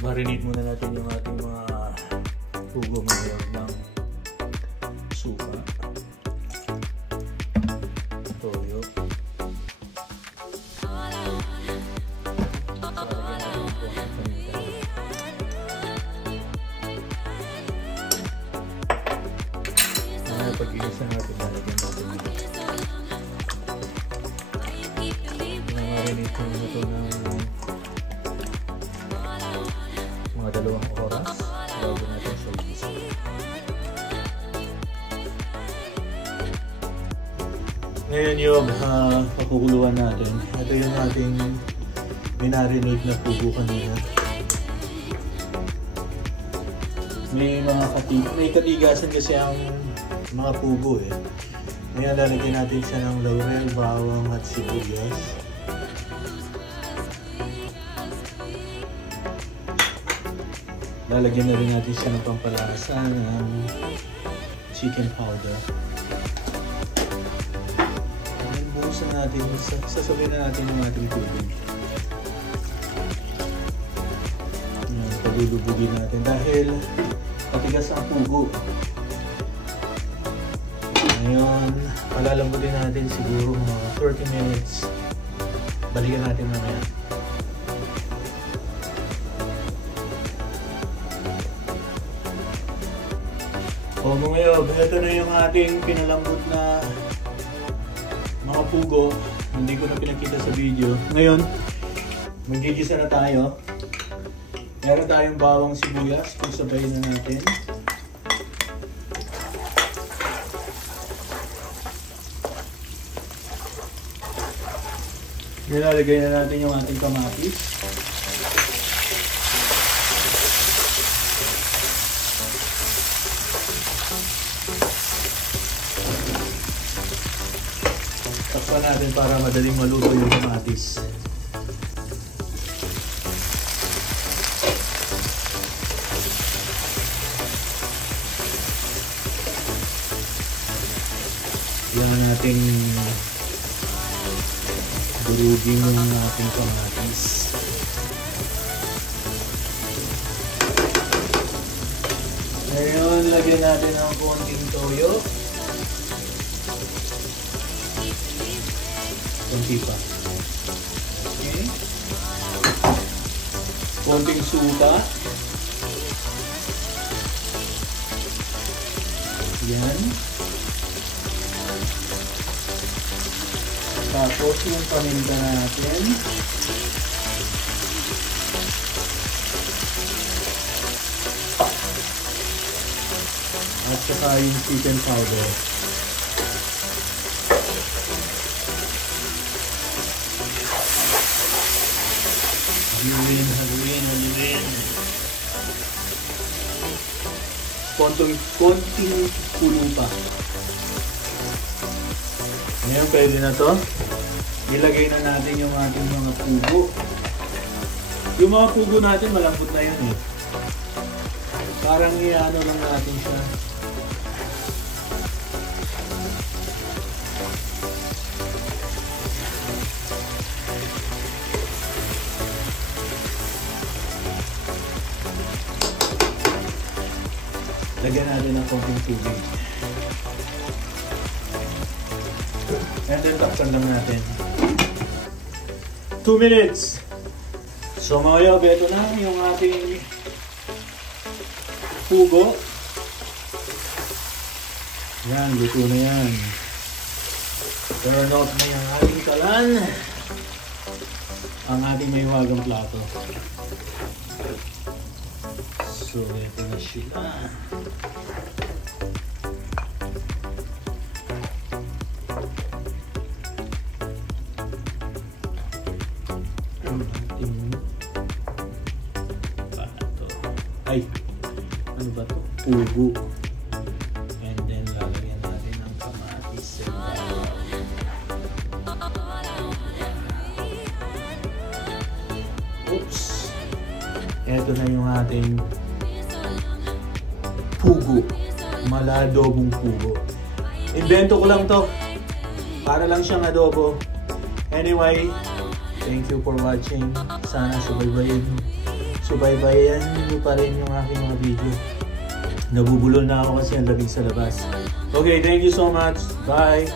Marinate muna natin yung ating mga pugo ngayon ng suka, toyo, pag-iisa natin lalagyan natin marinate ko na ito ng mga 2 oras bago natin siya i-isa. Ngayon yung pakukuluan natin. Ito yung ating minarinate na pugo kanina. May katigasan kasi ang mga pugo eh. Ngayon lalagyan natin siya ng laurel, bawang at sibuyas. Lalagyan na rin natin siya ng pampalasa ng chicken powder. Ngayon buhusan natin, sasabihin na natin yung ating tubig. Pagulubugin natin dahil matigas ang pugo. Ngayon, palalambutin natin siguro mga 30 minutes. Balikan natin mamaya. O mga yob, ito na yung ating pinalambot na mga pugo. Hindi ko na pinakita sa video. Ngayon, magigisa na tayo. Meron tayong bawang sibuyas. Sabayin na natin. Nilalagay na natin yung ating kamatis. Takpan natin para madaling maluto yung kamatis. Yan nating durugin yung ating kamatis. Ngayon, lagyan natin ng konting toyo. Konti pa. Okay. Konting suka. Yan. Tapos yung paminta natin. At saka yung chicken powder. Haluin. Konting kulo pa. Ngayon pwede na to. Ilagay na natin yung ating mga pugo. Yung mga pugo natin malambot na yun eh. Parang iano lang natin siya. Lagyan natin ng konting tubig. And then takpan lang natin. 2 minutes. So mga yob, ito na yung ating pugo. Yan, luto na yan. Turn off na yung ating kalan. Ang ating may wagang plato. So ito na sila. Ay, ano ba to? Pugo. And then lalagyan natin ng kamatis. Oops. Ito na yung ating pugo. Maladobong pugo. Invento ko lang to. Para lang siyang adobo. Anyway, thank you for watching. Sana subaybayan nyo pa rin yung aking mga video. Nabubulol na ako kasi ang lamig sa labas. Okay, thank you so much. Bye!